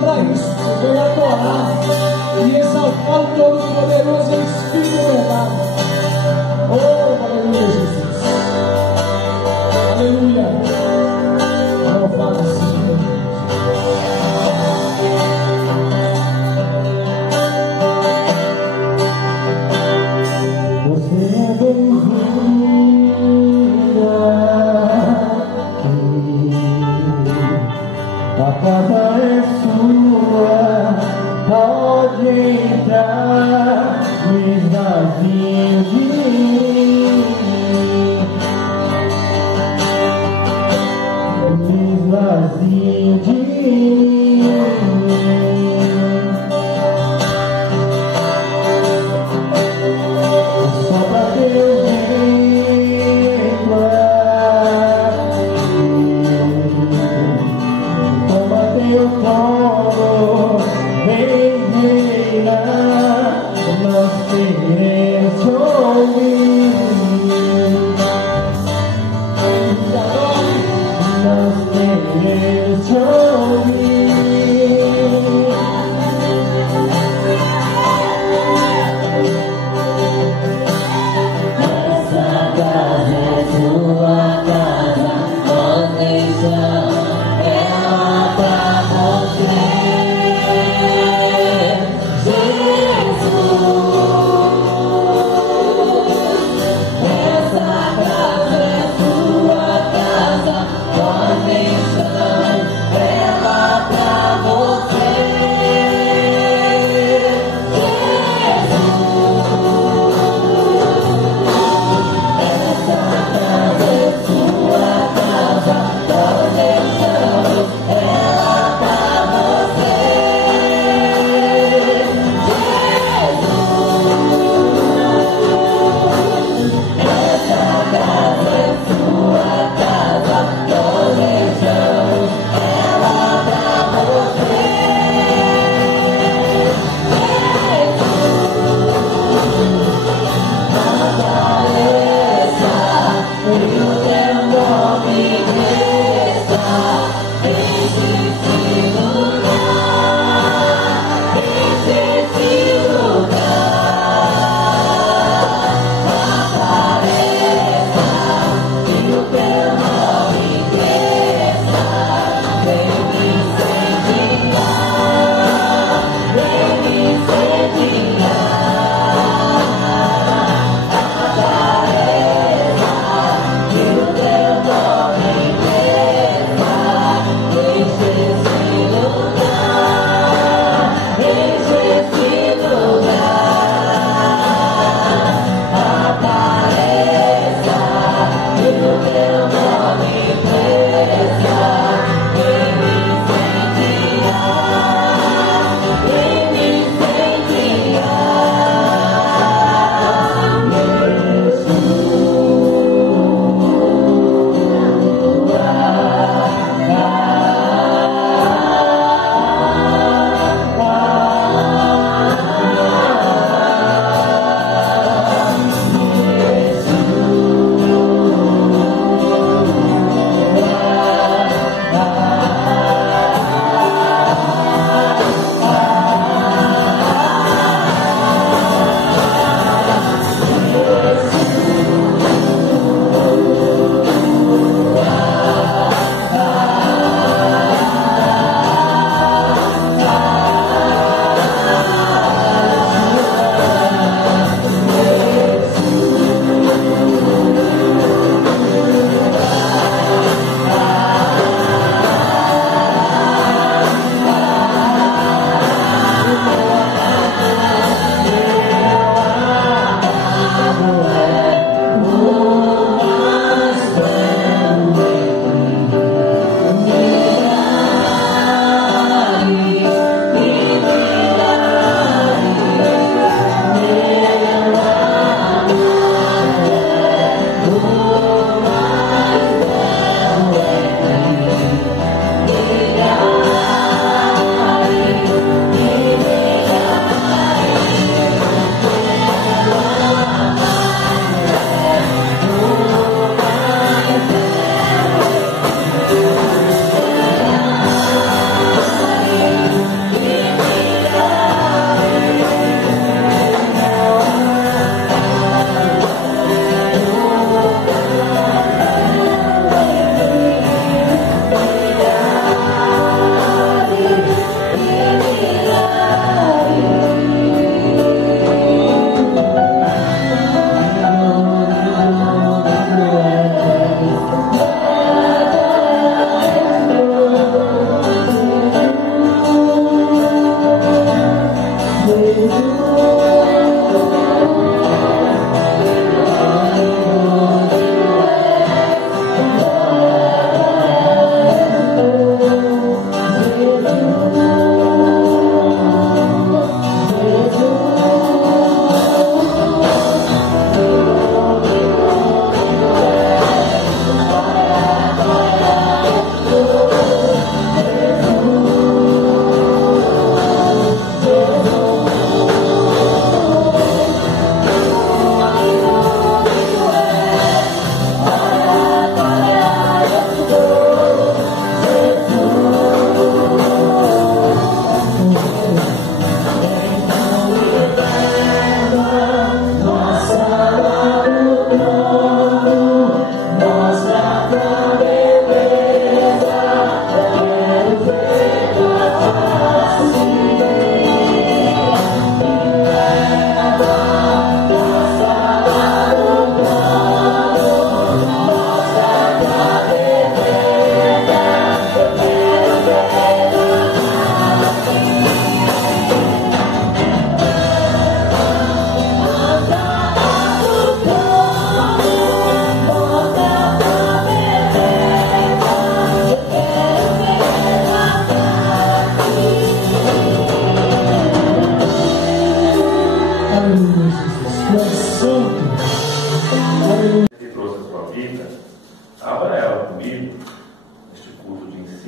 para isso. Você veio adorar e exaltar o Todo-Poderoso em espírito e verdade. Oh, aleluia, Jesus. Aleluia. Louvado seja Deus. Você é bem-vinda aqui. A casa é sua, pode entrar, me esvazio de mim, me esvazio de mim. Só pra Deus eu como, vem reinar, nós queremos ouvir, nós queremos ouvir. Essa casa é sua casa, nós deixamos ela pra você, Jesus. Essa casa é sua casa, nós deixamos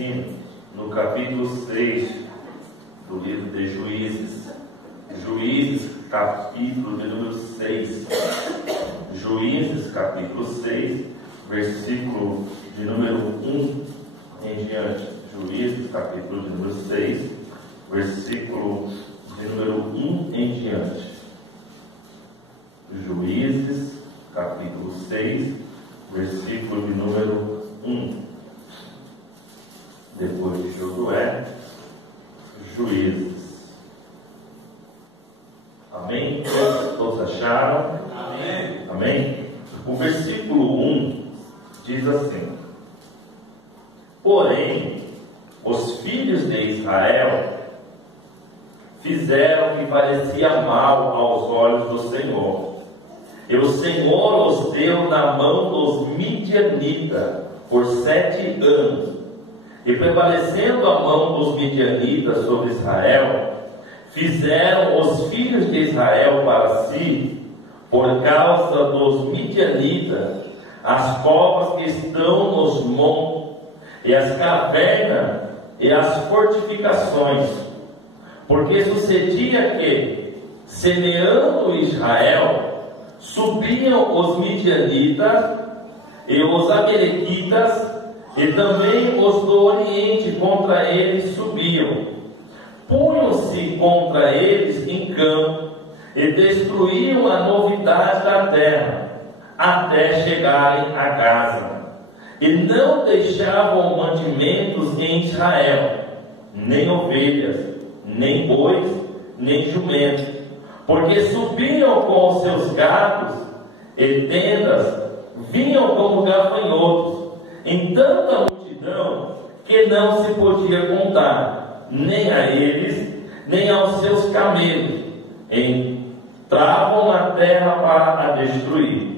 ensino no capítulo 6 do livro de Juízes. Juízes, capítulo de número 6. Juízes, capítulo 6, versículo de número 1 em diante. Juízes, capítulo de número 6, versículo de número 1 em diante. Juízes, capítulo 6, versículo de número 1. Depois de Josué, Juízes. Amém? Todos acharam? Amém. Amém? O versículo 1 diz assim: porém, os filhos de Israel fizeram o que parecia mal aos olhos do Senhor. E o Senhor os deu na mão dos midianitas por 7 anos. E prevalecendo a mão dos midianitas sobre Israel, fizeram os filhos de Israel para si, por causa dos midianitas, as covas que estão nos montes, e as cavernas, e as fortificações. Porque sucedia que, semeando Israel, subiam os midianitas e os amalequitas, e também os do Oriente contra eles subiam. Punham-se contra eles em campo, e destruíam a novidade da terra, até chegarem a Gaza. E não deixavam mantimentos em Israel, nem ovelhas, nem bois, nem jumentos, porque subiam com os seus gatos e tendas, vinham como gafanhotos, em tanta multidão que não se podia contar, nem a eles, nem aos seus camelos. Entravam na terra para a destruir.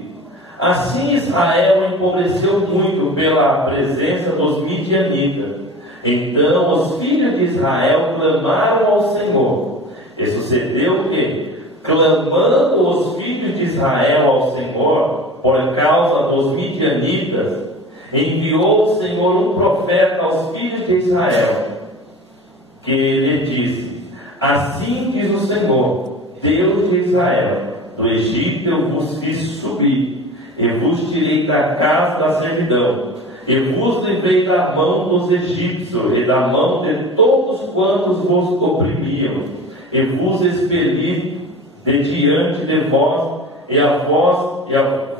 Assim Israel empobreceu muito pela presença dos midianitas. Então os filhos de Israel clamaram ao Senhor. E sucedeu que, clamando os filhos de Israel ao Senhor por causa dos midianitas, enviou o Senhor um profeta aos filhos de Israel, que lhe disse: assim diz o Senhor, Deus de Israel: do Egito eu vos fiz subir, e vos tirei da casa da servidão, e vos livrei da mão dos egípcios, e da mão de todos quantos vos oprimiam, e vos expeli de diante de vós,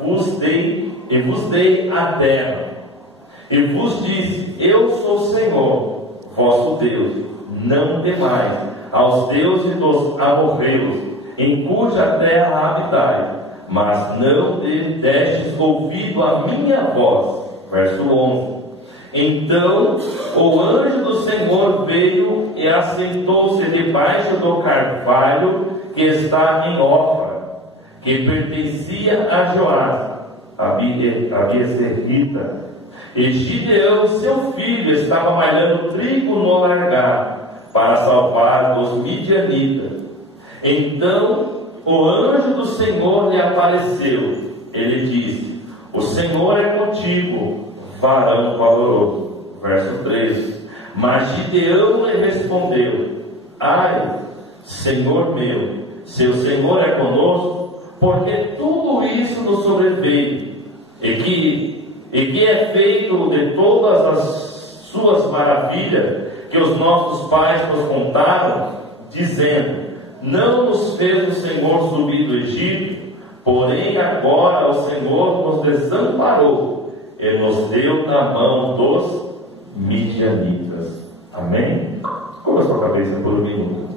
vos dei a terra. E vos disse: eu sou o Senhor, vosso Deus. Não temais aos deuses dos amorreus, em cuja terra habitai, mas não destes ouvido a minha voz. Verso 11. Então o anjo do Senhor veio e assentou-se debaixo do carvalho que está em Ofra, que pertencia a Joás, a Biezerita. E Gideão, seu filho, estava malhando trigo no largar, para salvar os midianitas. Então o anjo do Senhor lhe apareceu. Ele disse: o Senhor é contigo, varão valoroso. Verso 13. Mas Gideão lhe respondeu: ai, Senhor meu, se o Senhor é conosco, porque tudo isso nos sobreveio, e que é feito de todas as suas maravilhas que os nossos pais nos contaram, dizendo: não nos fez o Senhor subir do Egito, porém agora o Senhor nos desamparou e nos deu na mão dos midianitas. Amém? Cubra sua cabeça por um minuto.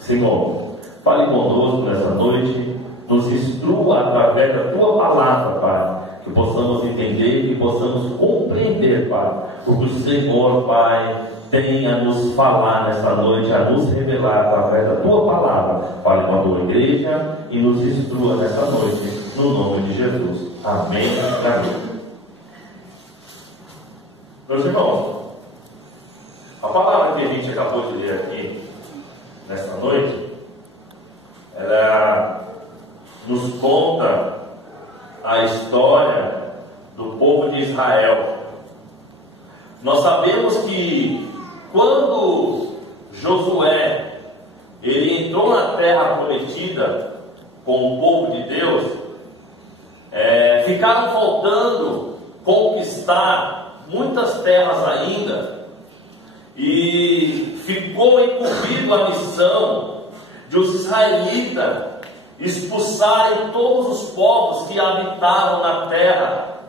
Senhor, fale conosco nessa noite, nos instrua através da tua palavra, Pai, que possamos entender e possamos compreender, Pai, o que o Senhor, Pai, tem a nos falar nessa noite, a nos revelar através da tua palavra. Fale com a tua igreja e nos instrua nessa noite, no nome de Jesus. Amém. Amém. Meus irmãos, a palavra que a gente acabou de ler aqui nessa noite, ela nos conta a história do povo de Israel. nós sabemos que quando Josué ele entrou na terra prometida com o povo de Deus, ficaram faltando conquistar muitas terras ainda, e ficou incumbido a missão de os israelitas expulsarem todos os povos que habitavam na terra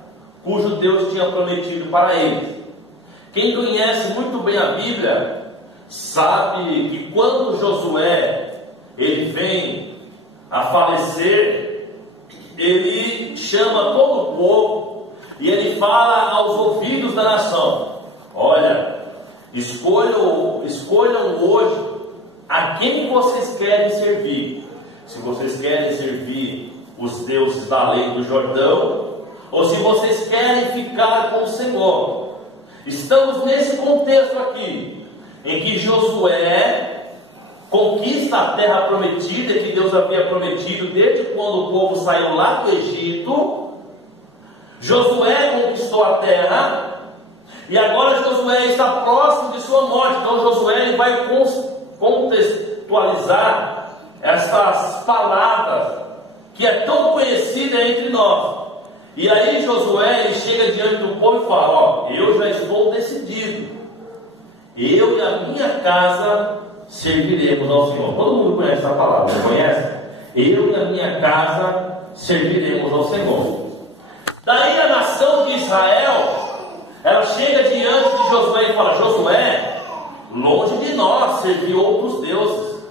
cujo Deus tinha prometido para eles. Quem conhece muito bem a Bíblia sabe que quando Josué ele vem a falecer, ele chama todo o povo e ele fala aos ouvidos da nação: olha, escolham hoje a quem vocês querem servir. Se vocês querem servir os deuses da além do Jordão, ou se vocês querem ficar com o Senhor. Estamos nesse contexto aqui, em que Josué conquista a terra prometida que Deus havia prometido desde quando o povo saiu lá do Egito. Josué conquistou a terra, e agora Josué está próximo de sua morte. Então Josué ele vai contextualizar essas palavras que é tão conhecida entre nós. E aí Josué ele chega diante do povo e fala: ó, eu já estou decidido, eu e a minha casa serviremos ao Senhor. Todo mundo conhece essa palavra, não conhece? Eu e a minha casa serviremos ao Senhor. Daí a nação de Israel, ela chega diante de Josué e fala: Josué, longe de nós servir outros deuses,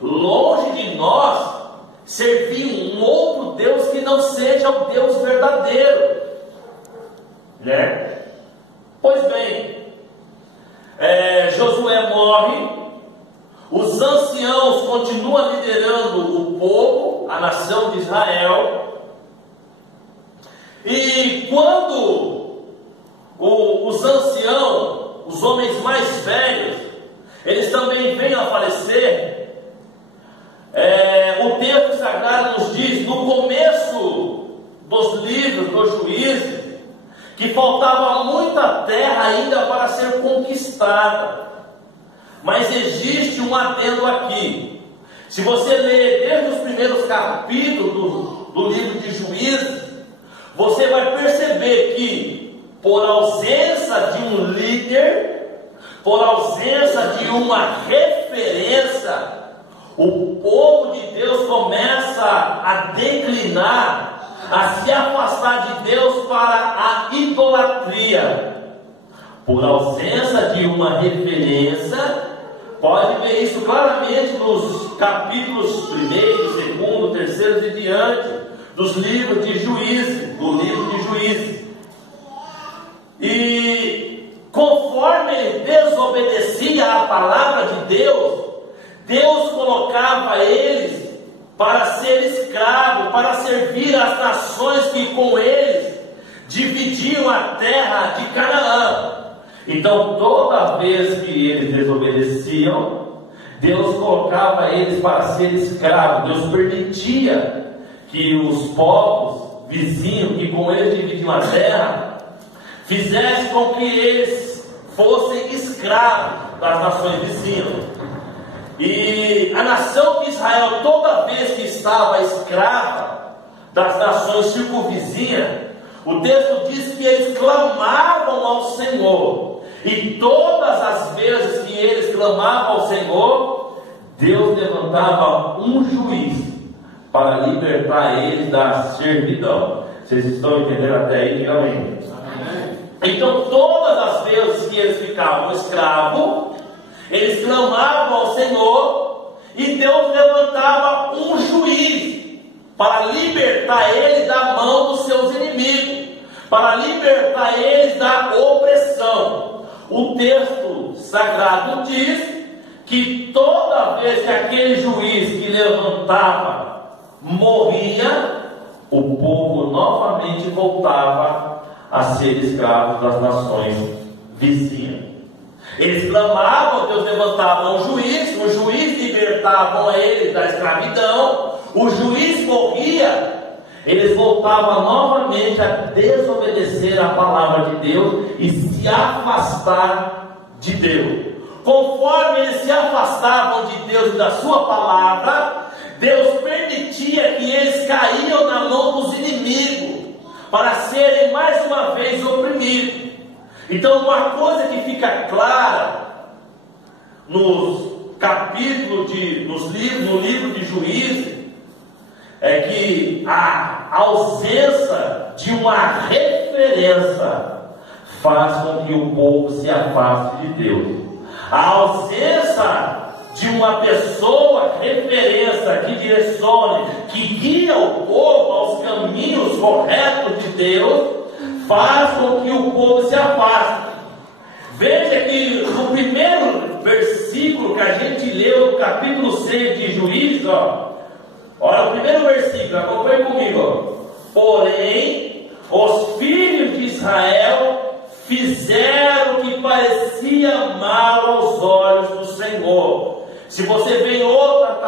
longe de nós servir um outro Deus que não seja o Deus verdadeiro, né? Pois bem, Josué morre, os anciãos continuam liderando o povo, a nação de Israel, e quando os anciãos, os homens mais velhos, eles também vêm a falecer, o texto sagrado nos diz, no começo dos livros dos Juízes, que faltava muita terra ainda para ser conquistada. Mas existe um adendo aqui. Se você ler desde os primeiros capítulos do livro de Juízes, você vai perceber que, por ausência de um líder, por ausência de uma referência, o povo de Deus começa a declinar, a se afastar de Deus para a idolatria. Por ausência de uma referência, pode ver isso claramente nos capítulos 1º, 2º, 3º e diante dos livros de Juízes, do livro de Juízes. E conforme ele desobedecia à palavra de Deus, Deus colocava eles para ser escravo, para servir as nações que com eles dividiam a terra de Canaã. Então toda vez que eles desobedeciam, Deus colocava eles para ser escravos. Deus permitia que os povos vizinhos que com eles dividiam a terra fizessem com que eles fossem escravos das nações vizinhas. E a nação de Israel, toda vez que estava escrava das nações circunvizinhas, o texto diz que eles clamavam ao Senhor. E todas as vezes que eles clamavam ao Senhor, Deus levantava um juiz para libertar eles da servidão. Vocês estão entendendo até aí? Digam amém. Então todas as vezes que eles ficavam escravos, eles clamavam ao Senhor, e Deus levantava um juiz para libertar eles da mão dos seus inimigos, para libertar eles da opressão. O texto sagrado diz que toda vez que aquele juiz que levantava morria, o povo novamente voltava a ser escravo das nações vizinhas. Eles clamavam, Deus levantava um juiz, o juiz libertava eles da escravidão, o juiz morria, eles voltavam novamente a desobedecer a palavra de Deus e se afastar de Deus. Conforme eles se afastavam de Deus e da sua palavra, Deus permitia que eles caíam na mão dos inimigos, para serem mais uma vez oprimidos. Então, uma coisa que fica clara no livro de Juízes, é que a ausência de uma referência faz com que o povo se afaste de Deus. A ausência de uma pessoa referência que direcione, que guia o povo aos caminhos corretos de Deus, faz com que o povo se afaste. Veja que no primeiro versículo que a gente leu, no capítulo 6 de Juízes, olha o primeiro versículo, acompanhe comigo. Porém, os filhos de Israel fizeram o que parecia mal aos olhos do Senhor. Se você vê em outras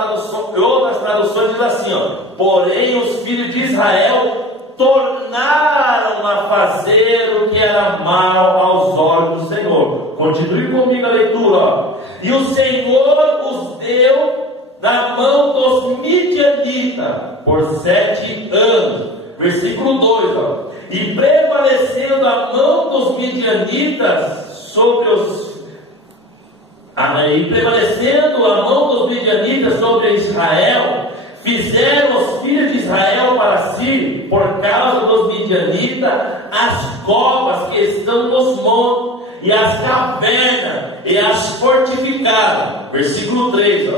traduções, diz assim: porém, os filhos de Israel tornaram a fazer o que era mal aos olhos do Senhor. Continue comigo a leitura. E o Senhor os deu na mão dos midianitas por 7 anos. Versículo 2: e prevalecendo a mão dos midianitas sobre Israel, fizeram os filhos de Israel para si, por causa dos midianitas, as covas que estão nos montes, e as cavernas, e as fortificaram. Versículo 3: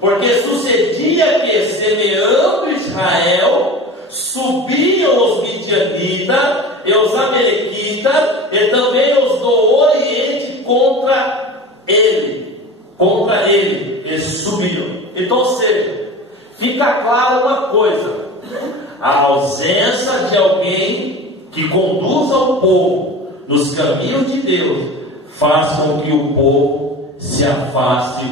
porque sucedia que, semeando Israel, subiam os midianitas e os amalequitas, e também os do Oriente contra ele, eles subiam. Então, ou seja, fica claro uma coisa: a ausência de alguém que conduza o povo nos caminhos de Deus faz com que o povo se afaste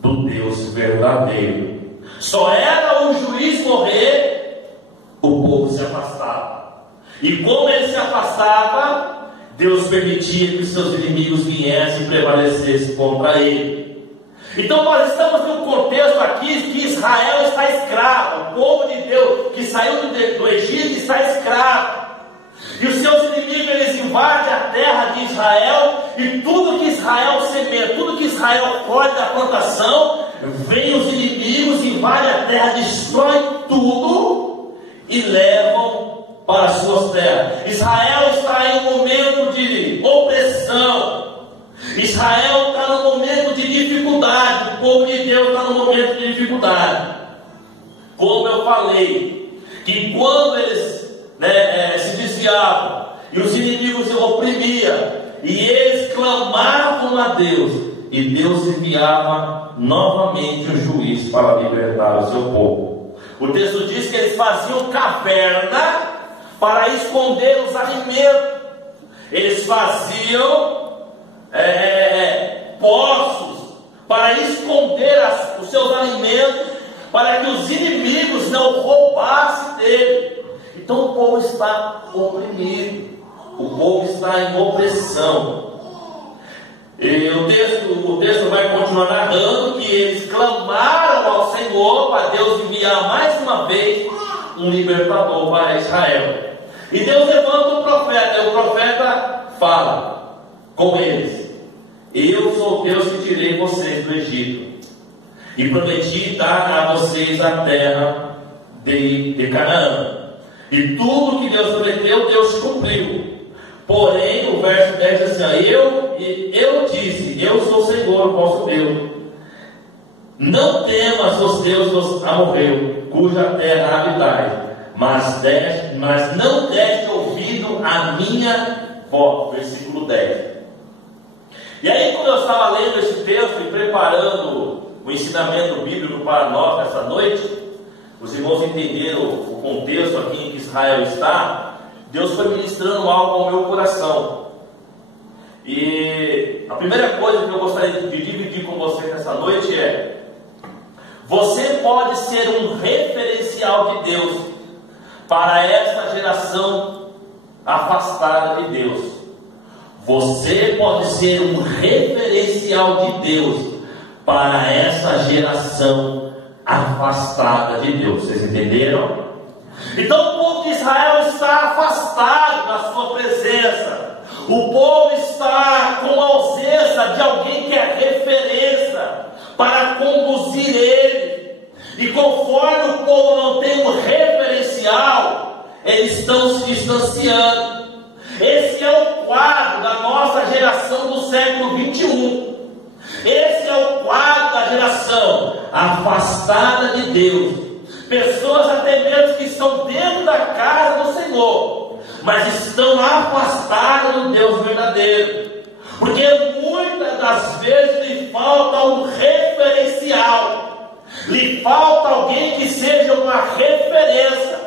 do Deus verdadeiro. Só era o juiz morrer, o povo se afastava. E como ele se afastava, Deus permitia que os seus inimigos viessem e prevalecessem contra ele. Então nós estamos num contexto aqui que Israel está escravo. O povo de Deus que saiu do Egito está escravo. E os seus inimigos, eles invadem a terra de Israel, e tudo que Israel semeia, tudo que Israel colhe da plantação, vem os inimigos, invadem a terra, destrói tudo e levam para as suas terras. Israel está em um momento de opressão. Israel está no momento de dificuldade. O povo de Deus está no momento de dificuldade. Como eu falei, que quando eles se desviavam e os inimigos se oprimiam, e eles clamavam a Deus, e Deus enviava novamente o juiz para libertar o seu povo. O texto diz que eles faziam caverna para esconder os alimentos. Eles faziam poços para esconder os seus alimentos, para que os inimigos não roubassem dele. Então o povo está oprimido, o povo está em opressão. E o texto vai continuar narrando que eles clamaram ao Senhor para Deus enviar mais uma vez um libertador para Israel. E Deus levanta um profeta, e o profeta fala com eles: eu sou Deus que tirei vocês do Egito, e prometi dar a vocês a terra de Canaã. E tudo que Deus prometeu, Deus cumpriu. Porém, o verso 10 diz assim: eu disse, eu sou o Senhor, vosso Deus. Não temas os deuses dos amorreus, cuja terra habitais, mas não deste ouvido à minha voz. Versículo 10. E aí, quando eu estava lendo esse texto e preparando o ensinamento bíblico para nós nessa noite, os irmãos entenderam o contexto aqui em que Israel está. Deus foi ministrando algo ao meu coração. E a primeira coisa que eu gostaria de dividir com você nessa noite é: você pode ser um referencial de Deus para essa geração afastada de Deus. Você pode ser um referencial de Deus para essa geração afastada de Deus. Vocês entenderam? Então o povo de Israel está afastado da sua presença. O povo está com a ausência de alguém que é referência para conduzir ele. E conforme o povo não tem um referencial, eles estão se distanciando. Esse é o quadro da nossa geração do século 21. Esse é o quadro da geração afastada de Deus. Pessoas até mesmo que estão dentro da casa do Senhor, mas estão afastadas do Deus verdadeiro. Porque muitas das vezes lhe falta um referencial, lhe falta alguém que seja uma referência,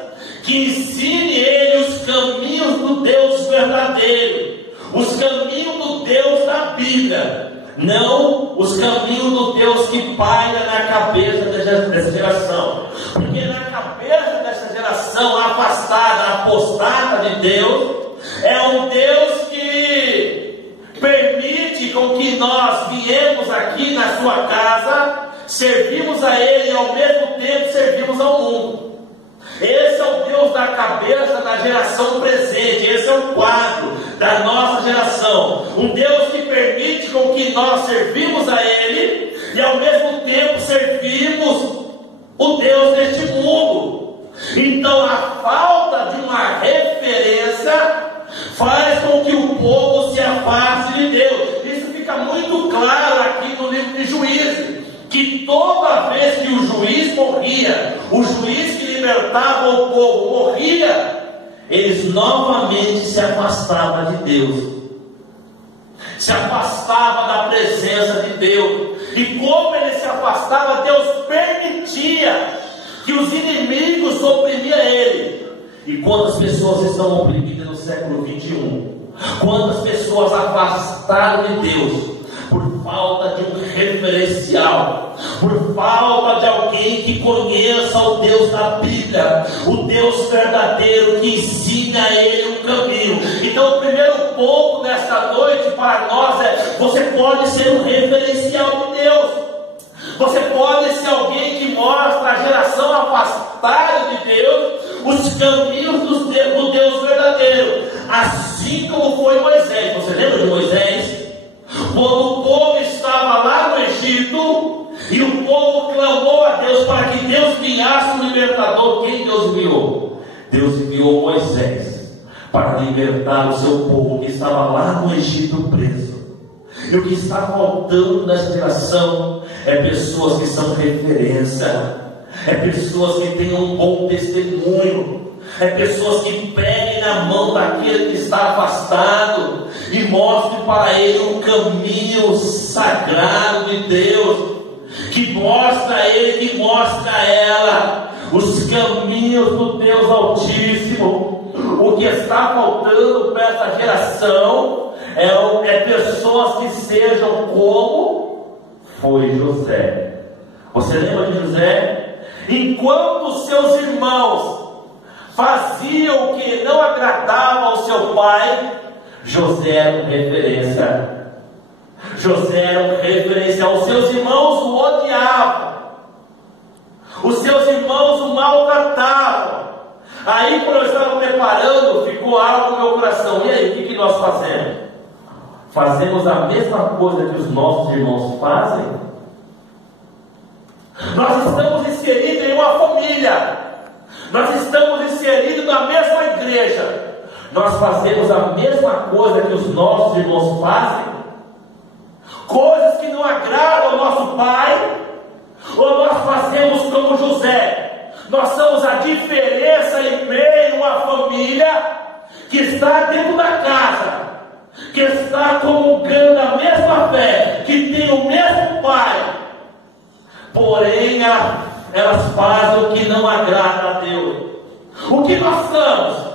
que ensine ele os caminhos do Deus verdadeiro, os caminhos do Deus da Bíblia, não os caminhos do Deus que paira na cabeça dessa geração. Porque na cabeça dessa geração afastada, apostada de Deus, é um Deus que permite com que nós viemos aqui na sua casa, servimos a Ele e ao mesmo tempo servimos ao mundo. Esse é o Deus da cabeça da geração presente. Esse é o quadro da nossa geração. Um Deus que permite com que nós servimos a Ele e ao mesmo tempo servimos o Deus deste mundo. Então a falta de uma referência faz com que o povo se afaste de Deus. Isso fica muito claro aqui no livro de Juízes, que toda vez que o juiz morria, o juiz que libertava o povo morria, eles novamente se afastavam de Deus, se afastavam da presença de Deus. E como eles se afastavam, Deus permitia que os inimigos oprimiam ele. E quantas pessoas estão oprimidas no século 21? Quantas pessoas afastaram de Deus por falta de um referencial, por falta de alguém que conheça o Deus da Bíblia, o Deus verdadeiro que ensina a ele um caminho. Então o primeiro ponto nesta noite para nós é: você pode ser um referencial de Deus. Você pode ser alguém que mostra a geração afastada de Deus os caminhos do Deus verdadeiro, assim como foi Moisés. Você lembra de Moisés? Quando o povo estava lá no Egito e o povo clamou a Deus para que Deus enviasse um libertador, quem Deus enviou? Deus enviou Moisés para libertar o seu povo que estava lá no Egito preso. E o que está faltando nessa geração é pessoas que são referência, é pessoas que tenham um bom testemunho, é pessoas que peguem na mão daquele que está afastado e mostrem para ele um caminho sagrado de Deus, que mostra a ele, que mostra a ela os caminhos do Deus Altíssimo. O que está faltando para essa geração é pessoas que sejam como foi José. Você lembra de José? Enquanto seus irmãos faziam o que não agradava ao seu pai, José era uma referência. José era uma referência. Os seus irmãos o odiavam, os seus irmãos o maltratavam. Aí, quando eu estava preparando, ficou algo no meu coração. E aí, o que nós fazemos? Fazemos a mesma coisa que os nossos irmãos fazem? Nós estamos inseridos em uma família, nós estamos inseridos na mesma igreja, nós fazemos a mesma coisa que os nossos irmãos fazem? Coisas que não agradam ao nosso pai? Ou nós fazemos como José? Nós somos a diferença em meio a uma família que está dentro da casa, que está comungando a mesma fé, que tem o mesmo pai, porém elas fazem o que não agrada a Deus. O que nós somos?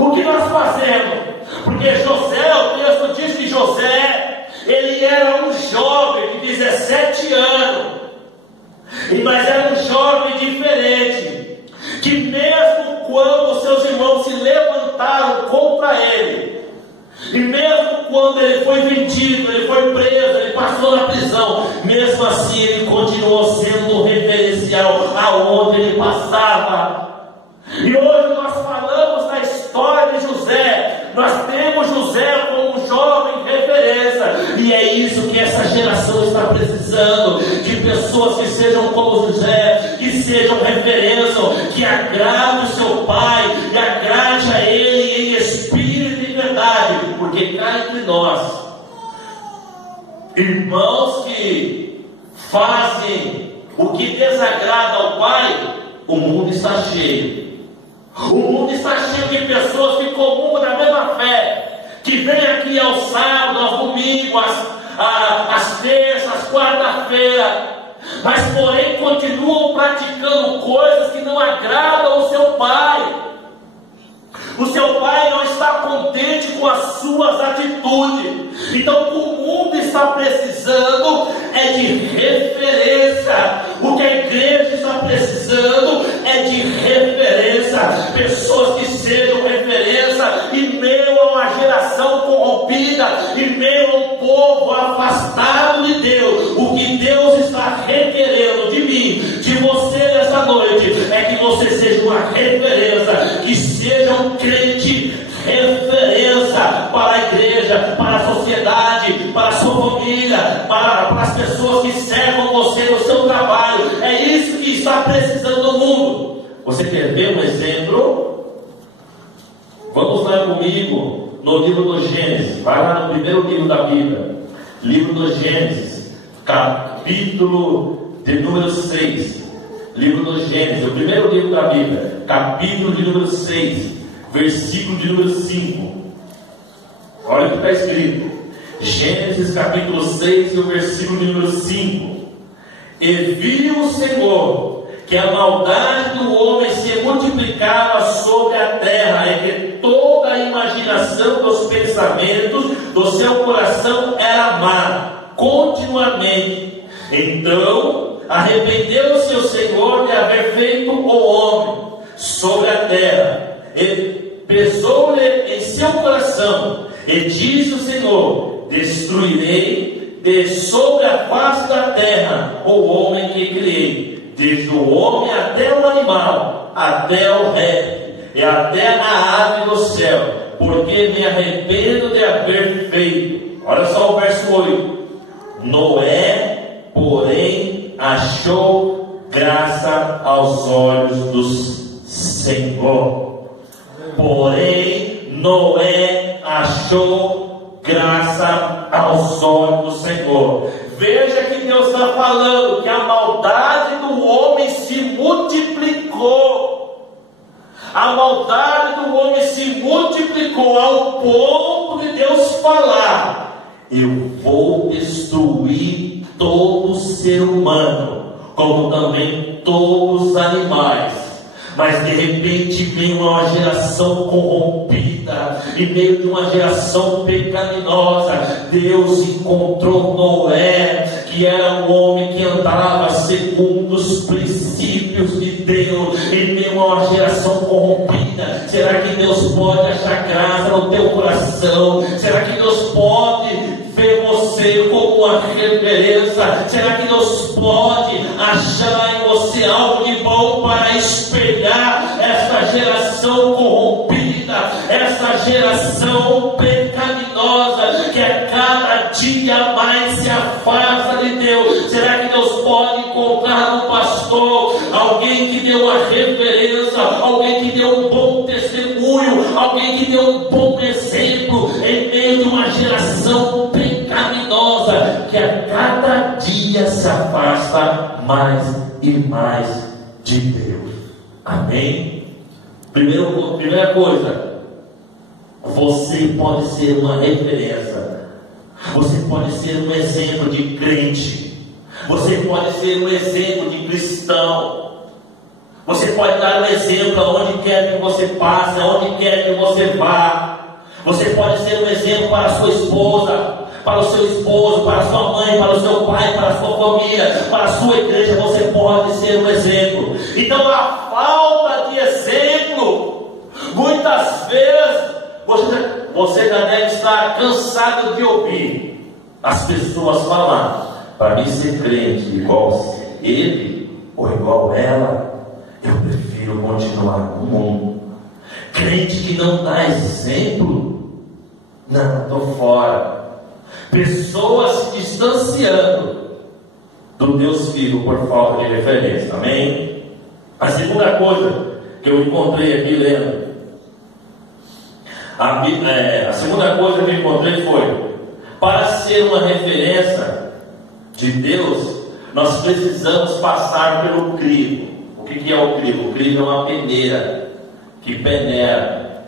O que nós fazemos? Porque José, o texto diz que José, ele era um jovem de 17 anos, mas era um jovem diferente, que mesmo quando os seus irmãos se levantaram contra ele, e mesmo quando ele foi vendido, ele foi preso, ele passou na prisão, mesmo assim ele continuou sendo referencial aonde ele passava. E hoje nós falamos da história de José. Nós temos José como um jovem referência, e é isso que essa geração está precisando, de pessoas que sejam como José, que sejam referência, que agradem o seu pai, e agrade a ele em espírito e verdade, porque cá entre nós, irmãos que fazem o que desagrada ao pai, o mundo está cheio. O mundo está cheio de pessoas que comungam da mesma fé, que vêm aqui ao sábado, ao domingo, às terças, às quarta-feiras, mas porém continuam praticando coisas que não agradam ao seu pai. O seu pai não está contente com as suas atitudes. Então o mundo está precisando é de referência. O que a igreja está precisando é de referência. Pessoas que sejam referência em meio a uma geração corrompida, em meio a um povo afastado de Deus. O que Deus está requerendo de mim, de você nessa noite, é que você seja uma referência, que seja um crente referência para a igreja, para a sociedade, para a sua família, para as pessoas que servam você no seu trabalho. É isso que está precisando no mundo. Você quer ver um exemplo? Vamos lá comigo no livro do Gênesis. Vai lá no primeiro livro da Bíblia, livro do Gênesis, capítulo de número 6. Livro do Gênesis, o primeiro livro da Bíblia, capítulo de número 6, versículo de número 5. Olha o que está escrito. Gênesis capítulo 6 e o versículo de número 5. E viu o Senhor que a maldade do homem se multiplicava sobre a terra, e que toda a imaginação dos pensamentos do seu coração era má, continuamente. Então arrependeu-se o Senhor de haver feito o homem sobre a terra, e pesou-lhe em seu coração, e disse o Senhor: destruirei de sobre a face da terra o homem que criei, desde o homem até o animal, até o réptil, e até a ave do céu, porque me arrependo de haver feito. Olha só o verso 8. Noé, porém, achou graça aos olhos do Senhor. Porém, Noé achou graça aos olhos do Senhor. Veja que Deus está falando que a maldade do homem se multiplicou. A maldade do homem se multiplicou ao ponto de Deus falar: eu vou destruir todo ser humano, como também todos os animais. Mas de repente vem uma geração corrompida, e meio de uma geração pecaminosa, Deus encontrou Noé, que era um homem que andava segundo os princípios de Deus, e meio a uma geração corrompida. Será que Deus pode achar graça no teu coração? Será que Deus pode ver você como uma referência? Será que Deus pode achar em você algo de bom para espelhar essa geração corrompida, essa geração pecaminosa, que a cada dia mais se afasta de Deus? Será que Deus pode encontrar no pastor alguém que deu uma referência, alguém que deu um bom testemunho, alguém que deu um bom exemplo em meio de uma geração pecaminosa, que a cada dia se afasta mais e mais de Deus? Amém? Primeira coisa, você pode ser uma referência, você pode ser um exemplo de crente, você pode ser um exemplo de cristão, você pode dar um exemplo aonde quer que você passe, aonde quer que você vá. Você pode ser um exemplo para a sua esposa, para o seu esposo, para a sua mãe, para o seu pai, para a sua família, para a sua igreja. Você pode ser um exemplo. Então a falta de exemplo muitas vezes você já deve estar cansado de ouvir as pessoas falar: para mim ser crente igual ele ou igual ela, eu prefiro continuar no mundo. Crente que não dá exemplo, não, estou fora. Pessoas se distanciando do Deus Filho por falta de referência. Amém? A segunda coisa que eu encontrei aqui lendo, a segunda coisa que eu encontrei foi: para ser uma referência de Deus, nós precisamos passar pelo crivo. O que é o crivo? O crivo é uma peneira que peneira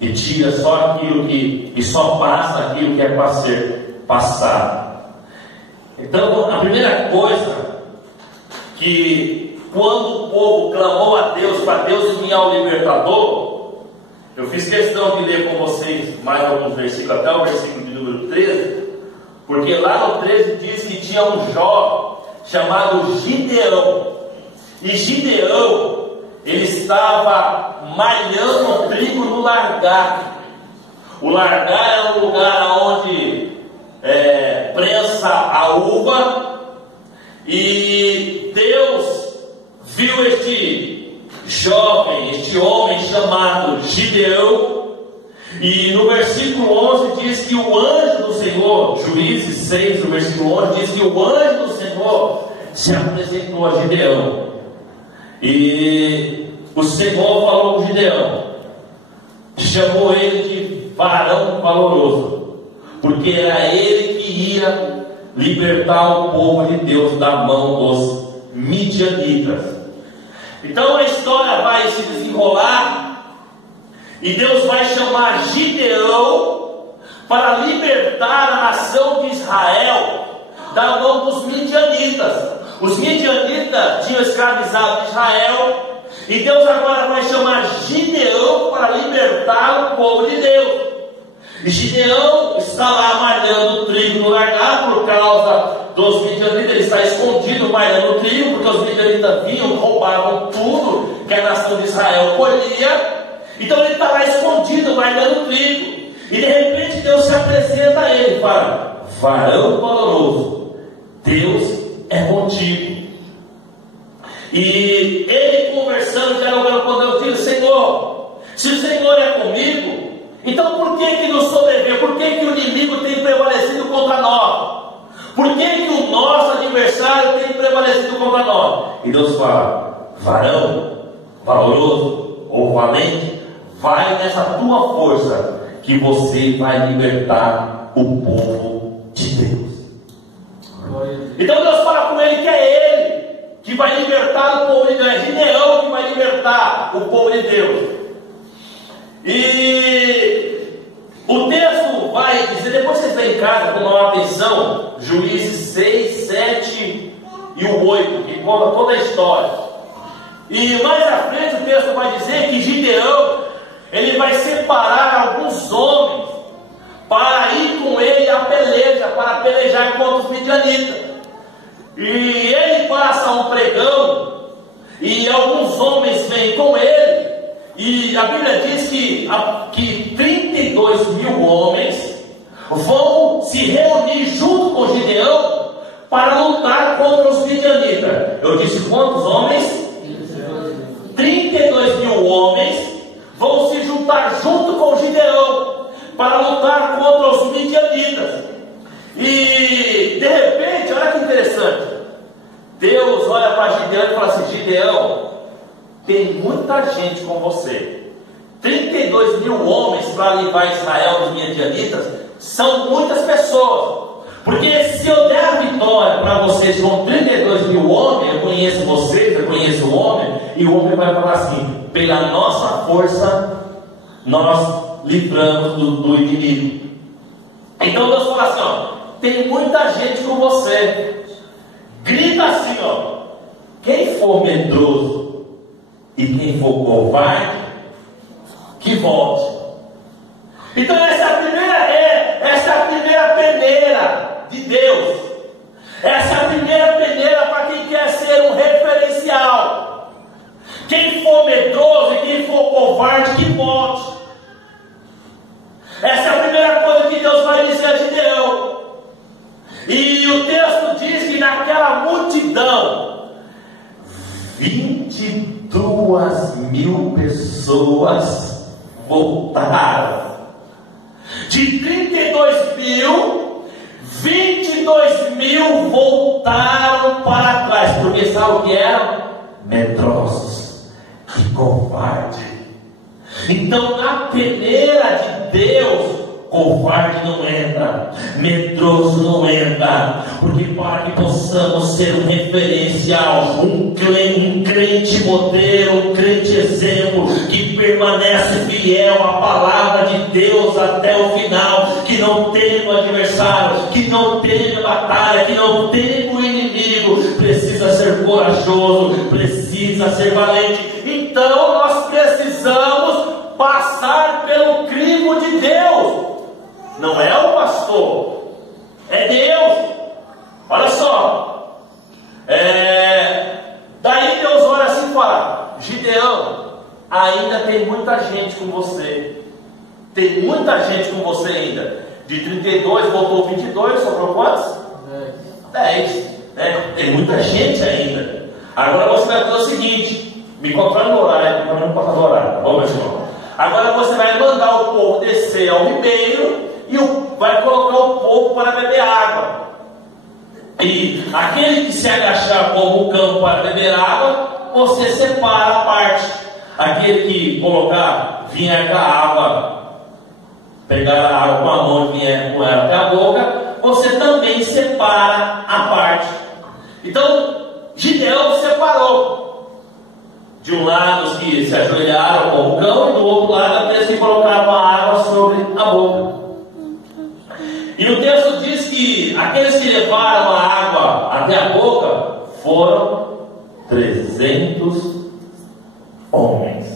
e tira só aquilo e só passa aquilo que é para ser passado. Então, a primeira coisa que, quando o povo clamou a Deus, para Deus enviar o libertador, eu fiz questão de ler com vocês mais alguns versículos, até o versículo de número 13, porque lá no 13 diz que tinha um jovem chamado Gideão, e Gideão, ele estava malhando trigo no largar. O largar é um lugar onde prensa a uva, e Deus viu este jovem, este homem chamado Gideão, e no versículo 11 diz que o anjo do Senhor, Juízes 6, no versículo 11, diz que o anjo do Senhor se apresentou a Gideão, e o Senhor falou com Gideão, chamou ele de varão valoroso, porque era ele que ia libertar o povo de Deus da mão dos midianitas. Então a história vai se desenrolar, e Deus vai chamar Gideão para libertar a nação de Israel da mão dos midianitas. Os midianitas tinham escravizado Israel, e Deus agora vai chamar Gideão para libertar o povo de Deus. E Gideão está lá malhando trigo no largar por causa dos midianitas. Ele está escondido malhando trigo, porque os midianitas vinham, roubavam tudo que a nação de Israel colhia. Então ele está lá escondido malhando trigo, e de repente Deus se apresenta a ele e fala: varão valoroso, Deus é contigo. E ele conversando, dialogando com Deus, diz: Senhor, se o Senhor é comigo, então por que nos sobreveio? Por que o inimigo tem prevalecido contra nós? Por que o nosso adversário tem prevalecido contra nós? E Deus fala: varão valoroso ou valente, vai nessa tua força que você vai libertar o povo de Deus. Então Deus fala com ele que é ele que vai libertar o povo de Deus, é Gideão que vai libertar o povo de Deus. E o texto vai dizer, depois vocês vêm em casa com maior atenção, Juízes 6, 7 e o 8, que conta toda a história. E mais à frente o texto vai dizer que Gideão, ele vai separar alguns homens para ir com ele à peleja, para pelejar contra os midianitas. E ele passa um pregão, e alguns homens vêm com ele, e a Bíblia diz que 32 mil homens vão se reunir junto com Gideão para lutar contra os midianitas. Eu disse quantos homens? 32 mil homens vão se juntar junto com Gideão para lutar contra os midianitas. E de repente, olha que interessante, Deus olha para Gideão e fala assim: Gideão, tem muita gente com você, 32 mil homens para livrar Israel dos midianitas, são muitas pessoas. Porque se eu der a vitória para vocês com 32 mil homens, eu conheço vocês, eu conheço o homem, e o homem vai falar assim: pela nossa força nós livramos do inimigo. Então Deus fala assim: ó, tem muita gente com você. Grita assim, ó: quem for medroso e quem for covarde, que volte. Então essa é a primeira peneira de Deus. Essa é a primeira peneira para quem quer ser um referencial. Quem for medroso e quem for covarde, que volte. Essa é a primeira coisa que Deus vai dizer a Gideão. E o texto diz que naquela multidão, 22.000 pessoas voltaram. De 32.000, 22.000 voltaram para trás. Porque sabe o que eram? Medrosos e covardes. Então, na peneira de Deus, covarde não entra, medroso não entra, porque para que possamos ser um referencial, um crente modelo, um crente exemplo, que permanece fiel à palavra de Deus até o final, que não teme o adversário, que não teme a batalha, que não teme o inimigo, precisa ser corajoso, precisa ser valente. Então nós precisamos passar pelo crivo de Deus. Não é o pastor, é Deus. Olha só, daí Deus olha assim e fala: Gideão, ainda tem muita gente com você. Tem muita gente com você ainda. De 32 voltou 22, sobrou quantos? 10. Tem muita gente ainda. Agora você vai fazer o seguinte: me controle no horário, para não passar do horário, tá bom, meu irmão? Agora você vai mandar o povo descer ao ribeiro e vai colocar o povo para beber água. E aquele que se agachar como o campo para beber água, você separa a parte. Aquele que vier com a água, pegar a água com a mão e vier com ela até a boca, você também separa a parte. Então, Gideão separou. De um lado os que se ajoelharam com o cão, e do outro lado aqueles que colocavam a água sobre a boca. E o texto diz que aqueles que levaram a água até a boca foram 300 homens.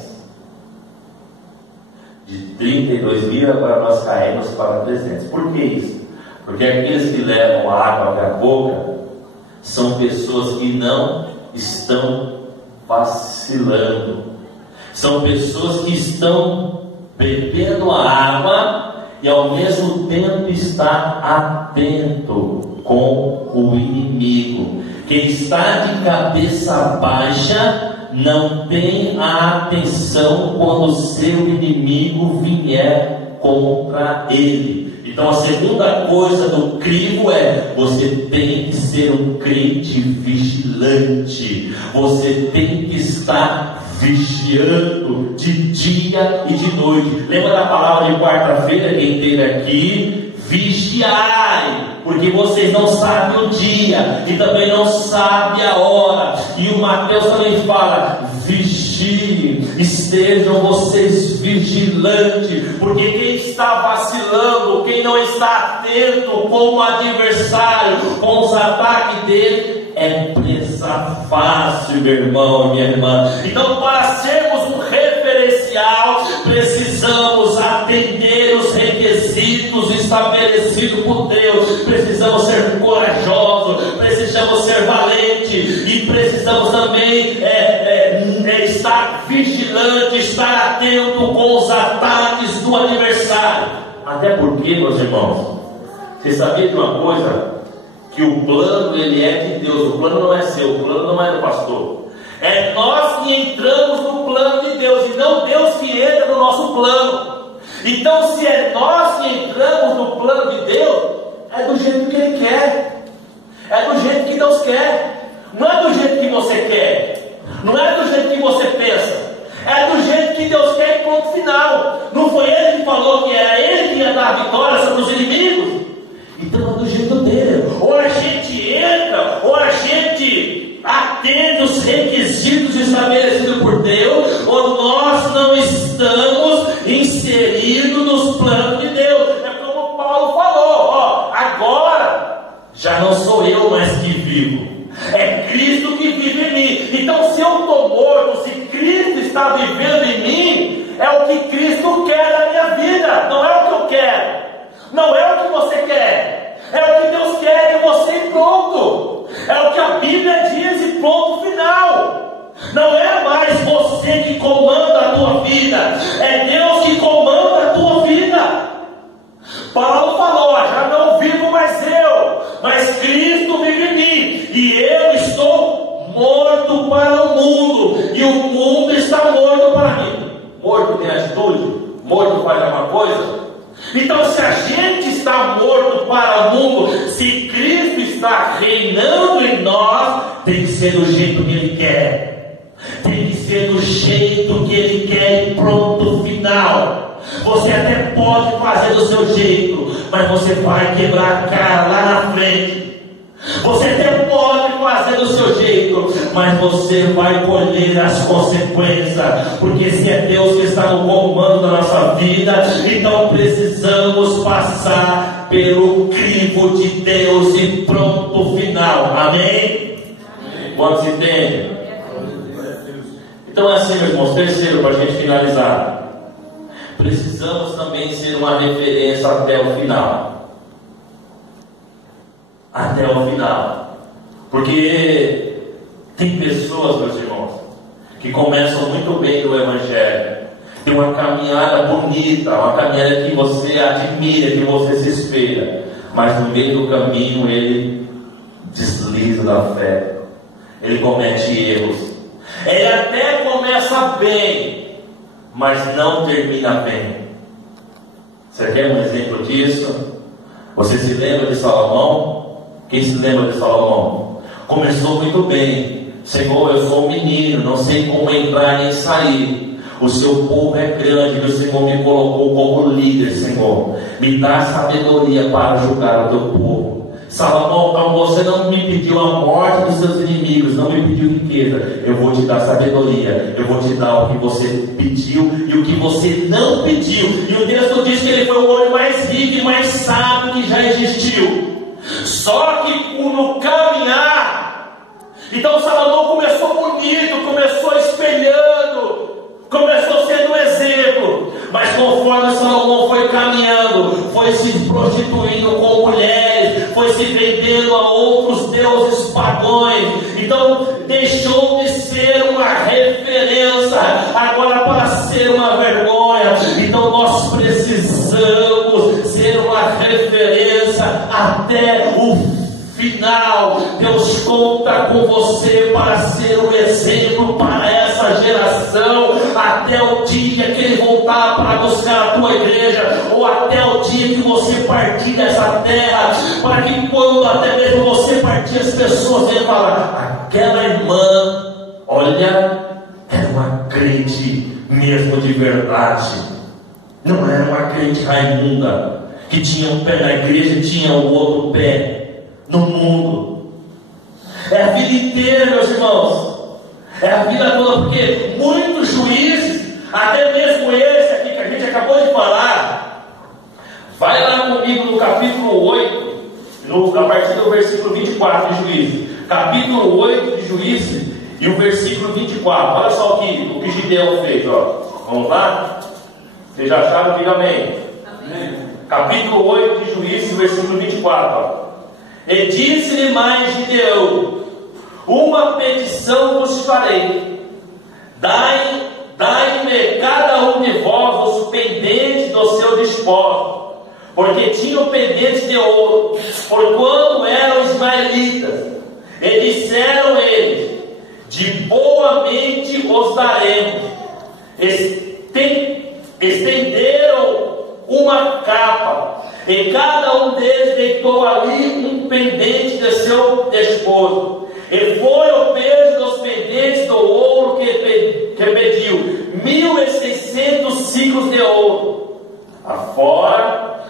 De 32.000 agora nós caímos para 300. Por que isso? Porque aqueles que levam a água até a boca são pessoas que não estão vacilando. São pessoas que estão bebendo a água e ao mesmo tempo está atento com o inimigo. Quem está de cabeça baixa não tem a atenção quando o seu inimigo vier contra ele. Então a segunda coisa do crivo é: você tem que ser um crente vigilante. Você tem que estar vigiando de dia e de noite. Lembra da palavra de quarta-feira, quem teve aqui? Vigiai, porque vocês não sabem o dia e também não sabem a hora. E o Mateus também fala: vigiem, estejam vocês vigilantes, porque quem está vacilando, quem não está atento com o adversário, com os ataques dele, é presa fácil, meu irmão e minha irmã. Então, para sermos um referencial, precisamos atender os requisitos estabelecidos por Deus. Precisamos ser corajosos, precisamos ser valentes e precisamos também estar vigilante, estar atento com os ataques do adversário. Até porque, meus irmãos, você sabia de uma coisa? Que o plano ele é de Deus. O plano não é seu, o plano não é do pastor. É nós que entramos no plano de Deus e não Deus que entra no nosso plano. Então, se é nós que entramos no plano de Deus, é do jeito que Ele quer, é do jeito que Deus quer, não é do jeito que você quer, não é do jeito que você pensa, é do jeito que Deus quer e ponto final. Não foi Ele que falou que era Ele que ia dar a vitória sobre os inimigos? Então é do jeito dele. Ou a gente entra, ou a gente atende os requisitos estabelecidos por Deus, ou nós não estamos inseridos nos planos de Deus. É como Paulo falou: agora já não sou eu mais que vivo, é Cristo que vive em mim. Então, se eu estou morto, se Cristo está vivendo em mim, é o que Cristo quer da minha vida, não é o que eu quero. Não é o que você quer, é o que Deus quer de você e pronto. É o que a Bíblia diz e ponto final. Não é mais você que comanda a tua vida, é Deus que comanda a tua vida. mas Cristo vive em mim, e eu estou morto para o mundo, e o mundo está morto para mim. Morto tem atitude? Morto faz alguma coisa? Então, se a gente está morto para o mundo, se Cristo está reinando em nós, tem que ser do jeito que Ele quer, tem que ser do jeito que Ele quer, e pronto, final. Você até pode fazer do seu jeito, mas você vai quebrar a cara lá na frente. Você até pode fazer do seu jeito, mas você vai colher as consequências, porque se é Deus que está no comando da nossa vida, então precisamos passar pelo crivo de Deus e pronto, final. Amém? Quantos entendem? Então é assim, meus irmãos. Terceiro, para a gente finalizar, precisamos também ser uma referência até o final. Até o final. Porque tem pessoas, meus irmãos, que começam muito bem no Evangelho, tem uma caminhada bonita, uma caminhada que você admira, que você se espelha, mas no meio do caminho ele desliza da fé, ele comete erros, ele até começa bem, mas não termina bem. Você quer um exemplo disso? Você se lembra de Salomão? Quem se lembra de Salomão? Começou muito bem. Senhor, eu sou um menino, não sei como entrar nem sair. O seu povo é grande, e o Senhor me colocou como líder, Senhor. Me dá sabedoria para julgar o teu povo. Salomão, então você não me pediu a morte dos seus inimigos, não me pediu riqueza. Eu vou te dar sabedoria, eu vou te dar o que você pediu e o que você não pediu. E o texto diz que ele foi o homem mais rico e mais sábio que já existiu. Só que no caminhar, então Salomão começou bonito, começou espelhando, começou sendo um exemplo, mas conforme Salomão foi caminhando, foi se prostituindo com mulheres, foi se vendendo a outros deuses pagões, então deixou de ser uma referência, agora para ser uma vergonha. Então nós precisamos ser uma referência até o final. Deus conta com você para ser um exemplo para essa geração, até o dia que Ele voltar para buscar a tua igreja, ou até o dia que você partir dessa terra, para que quando até mesmo você partir, as pessoas venham falar: aquela irmã, olha, era uma crente mesmo de verdade, não era uma crente raimunda, que tinha um pé na igreja e tinha o outro pé no mundo. É a vida inteira, meus irmãos, é a vida toda, porque muitos juízes, até mesmo esse aqui que a gente acabou de falar, vai lá comigo no capítulo 8, a partir do versículo 24 de Juízes, capítulo 8 de Juízes e o versículo 24, olha só o que Gideão fez, ó. Vamos lá? Vocês já acharam? Diga amém. Amém. Capítulo 8 de Juízes, versículo 24, ó. E disse-lhe mais Gideão: uma petição vos farei, dai-me cada um de vós os pendentes do seu despojo, porque tinham pendentes de ouro, porquanto eram israelitas. E disseram eles: de boa mente os daremos. Estenderam uma capa, e cada um deles deitou ali um pendente de seu despojo, e foi o peso dos pendentes do ouro que pediu 1.600 ciclos de ouro, afora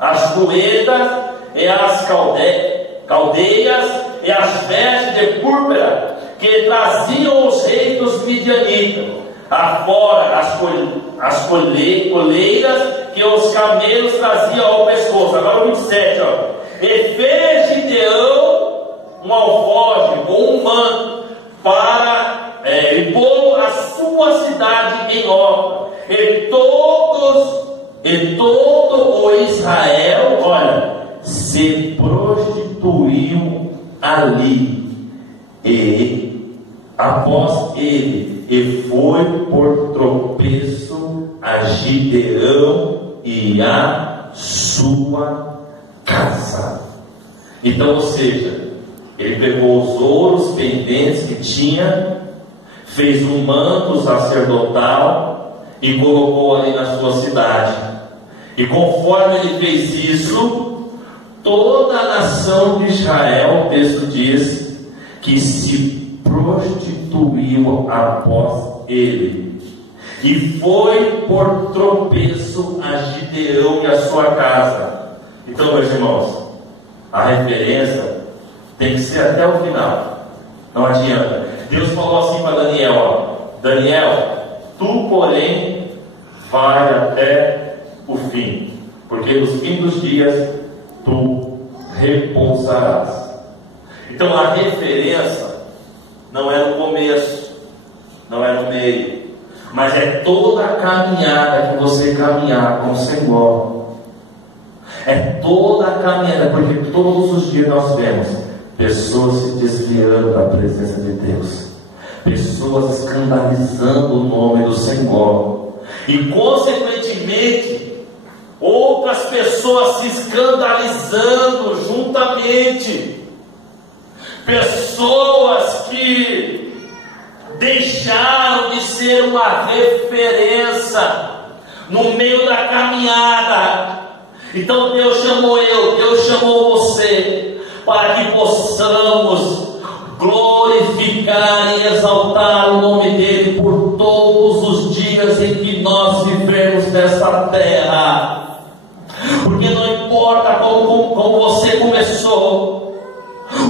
as moedas e as caldeias e as vestes de púrpura que traziam os reis dos midianitas, afora as coleiras que os camelos traziam ao pescoço. Agora o 27, ó. E fez Gideão um alforje ou um manto para e pôr a sua cidade em obra. E todo o Israel, olha, se prostituiu ali. E após ele, e foi por tropeço a Gideão e a sua casa. Então, ou seja, ele pegou os ouros pendentes que tinha, fez um manto sacerdotal e colocou ali na sua cidade. E conforme ele fez isso, toda a nação de Israel, o texto diz, que se prostituiu após ele, e foi por tropeço a Gideão e a sua casa. Então, meus irmãos, a referência tem que ser até o final, não adianta. Deus falou assim para Daniel, ó, Daniel, tu porém vai até o fim, porque nos fins dos dias tu repousarás. Então a referência não é no começo, não é no meio, mas é toda a caminhada que você caminhar com o Senhor. É toda a caminhada, porque todos os dias nós vemos pessoas se desviando da presença de Deus, pessoas escandalizando o nome do Senhor, e consequentemente outras pessoas se escandalizando juntamente, pessoas que deixaram de ser uma referência no meio da caminhada. Então Deus chamou Deus chamou você, para que possamos glorificar e exaltar o nome dele por todos os dias em que nós vivemos nessa terra. Porque não importa como você começou,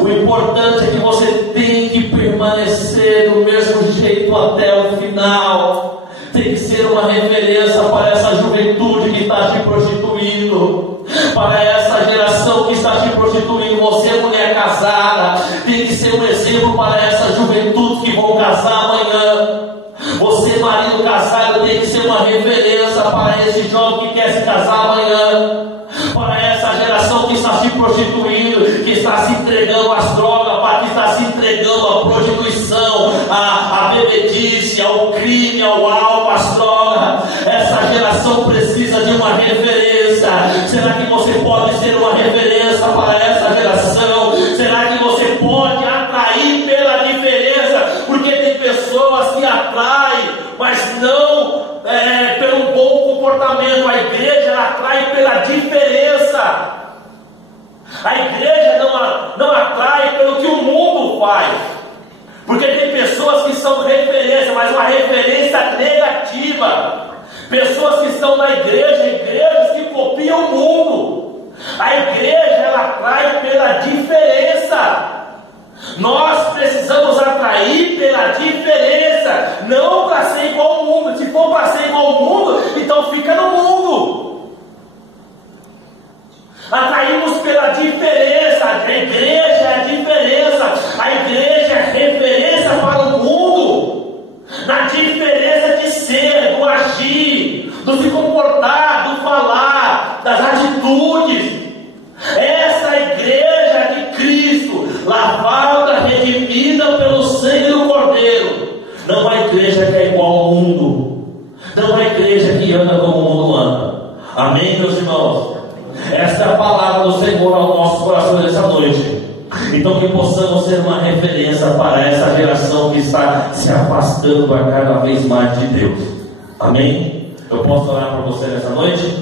o importante é que você tem que permanecer do mesmo jeito até o final. Tem que ser uma referência para essa juventude que está se prostituindo, para essa geração que está se prostituindo. Você, mulher casada, tem que ser um exemplo para essa juventude que vão casar amanhã. Você, marido casado, tem que ser uma referência para esse jovem que quer se casar amanhã, para essa geração que está se prostituindo, que está se entregando às drogas, para que está se entregando à prostituição, à bebedice, ao crime, ao álcool, às drogas. Essa geração precisa de uma referência. Será que você pode ser uma referência para essa geração? Será que você pode atrair pela diferença? Porque tem pessoas que atraem, mas não pelo bom comportamento. A igreja ela atrai pela diferença. A igreja não atrai pelo que o mundo faz, porque tem pessoas que são referência, mas uma referência negativa. Pessoas que estão na igreja, igrejas que copiam o mundo. A igreja ela atrai pela diferença. Nós precisamos atrair pela diferença, não para ser igual ao mundo. Se for para ser igual ao mundo, então fica no mundo. Atraímos pela diferença. A igreja é a diferença. A igreja é referência para o mundo, na diferença de ser, do agir, do se comportar, do falar, das atitudes. Essa igreja de Cristo, lavada, redimida pelo sangue do Cordeiro. Não é igreja que é igual ao mundo, não é igreja que anda como o mundo anda. Amém, meus irmãos? Esta é a palavra do Senhor ao nosso coração nessa noite. Então que possamos ser uma referência para essa geração que está se afastando cada vez mais de Deus. Amém? Eu posso orar por você nessa noite?